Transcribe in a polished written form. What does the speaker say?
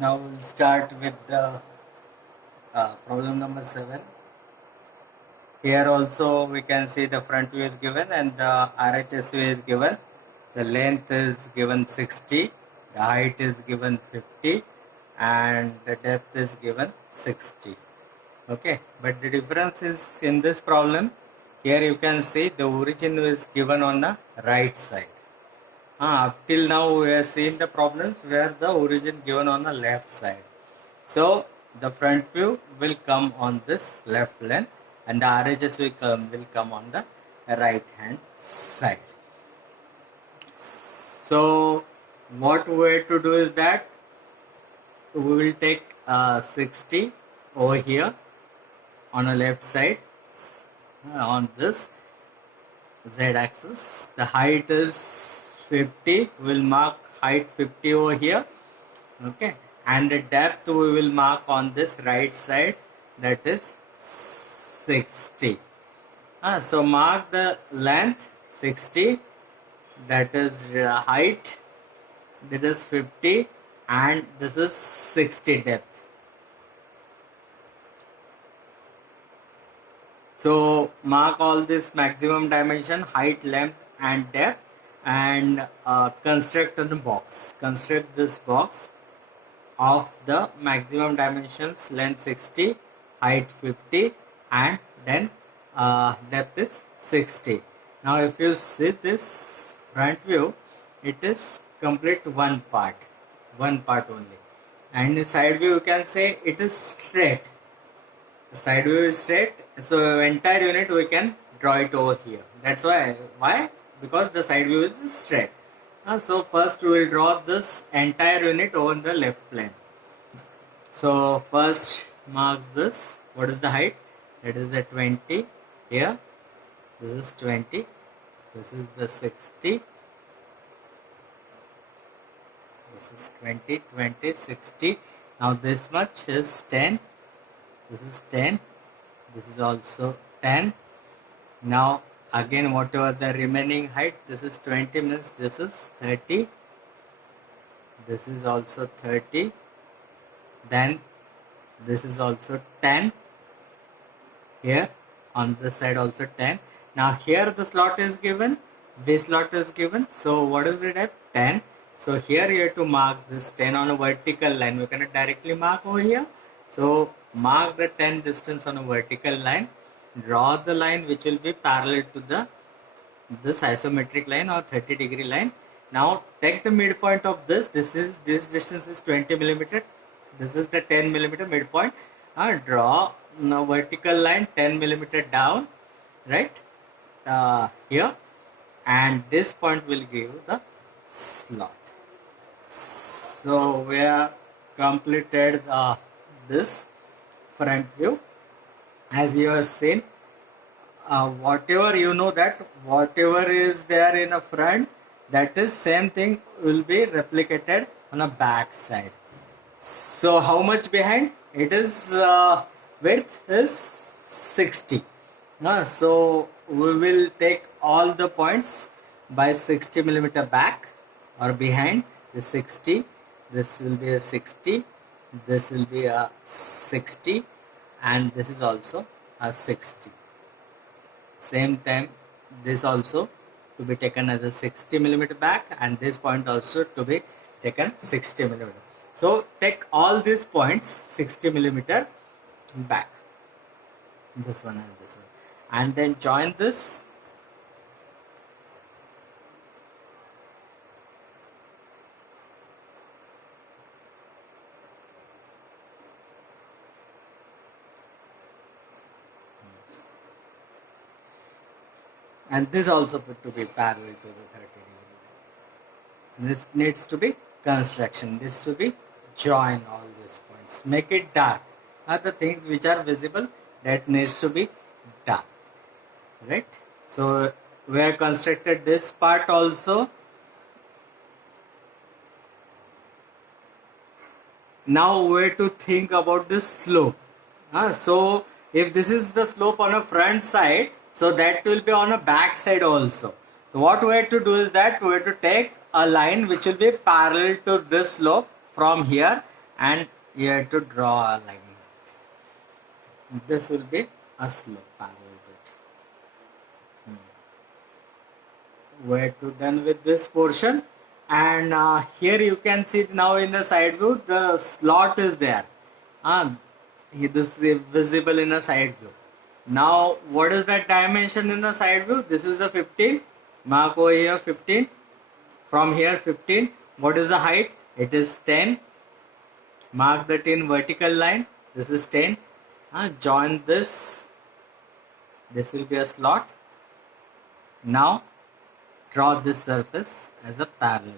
Now we'll start with the problem number 7. Here also we can see the front view is given and the RHS view is given. The length is given 60, the height is given 50, and the depth is given 60. Okay, but the difference is in this problem. Here you can see the origin is given on the right side. Up till now we have seen the problems where the origin given on the left side. So the front view will come on this left lane and the RHS will come on the right hand side. So what we have to do is that we will take 60 over here on the left side on this z-axis. The height is 50. We'll mark height 50 over here. Okay, and the depth we will mark on this right side, that is 60. So mark the length 60, that is height, that is 50, and this is 60 depth. So mark all this maximum dimension, height, length and depth, and construct a box. Construct this box of the maximum dimensions, length 60, height 50, and then depth is 60. Now if you see this front view, it is complete one part only, and in side view you can say it is straight. The side view is straight, so entire unit we can draw it over here. That's why because the side view is straight. So first we will draw this entire unit over the left plane. So first mark this. What is the height? It is a 20 here. This is 20. This is the 60. This is 20, 20, 60. Now this much is 10. This is 10. This is also 10. Now again whatever the remaining height, this is 20 means this is 30. This is also 30. Then this is also 10. Here on this side also 10. Now here the slot is given, this slot is given. So what is the depth? 10. So here you have to mark this 10 on a vertical line. We cannot directly mark over here. So mark the 10 distance on a vertical line. Draw the line which will be parallel to this isometric line or 30-degree line. Now take the midpoint of this. This distance is 20 millimeter. This is the 10 millimeter midpoint. Draw a vertical line 10 millimeter down, right here, and this point will give the slot. So we have completed this front view. As you have seen, whatever you know that whatever is there in a front, that is same thing will be replicated on a back side. So how much behind? It is width is 60. So we will take all the points by 60 millimeter back or behind the 60. This will be a 60. This will be a 60, and this is also a 60. Same time this also to be taken as a 60 millimeter back, and this point also to be taken 60 millimeter. So take all these points 60 millimeter back, this one and this one, and then join this. And this also put to be parallel to the 30-degree. This needs to be construction. This to be join all these points. Make it dark. The things which are visible, that needs to be dark. Right? So we have constructed this part also. Now we have to think about this slope. So if this is the slope on a front side, so that will be on a back side also. So what we have to do is that we have to take a line which will be parallel to this slope from here and you have to draw a line. This will be a slope parallel bit. We're to done with this portion, and here you can see now in the side view the slot is there. This is visible in a side view. Now what is that dimension in the side view? This is a 15. Mark over here 15. From here 15. What is the height? It is 10. Mark that in vertical line. This is 10. Join this. This will be a slot. Now draw this surface as a parallel.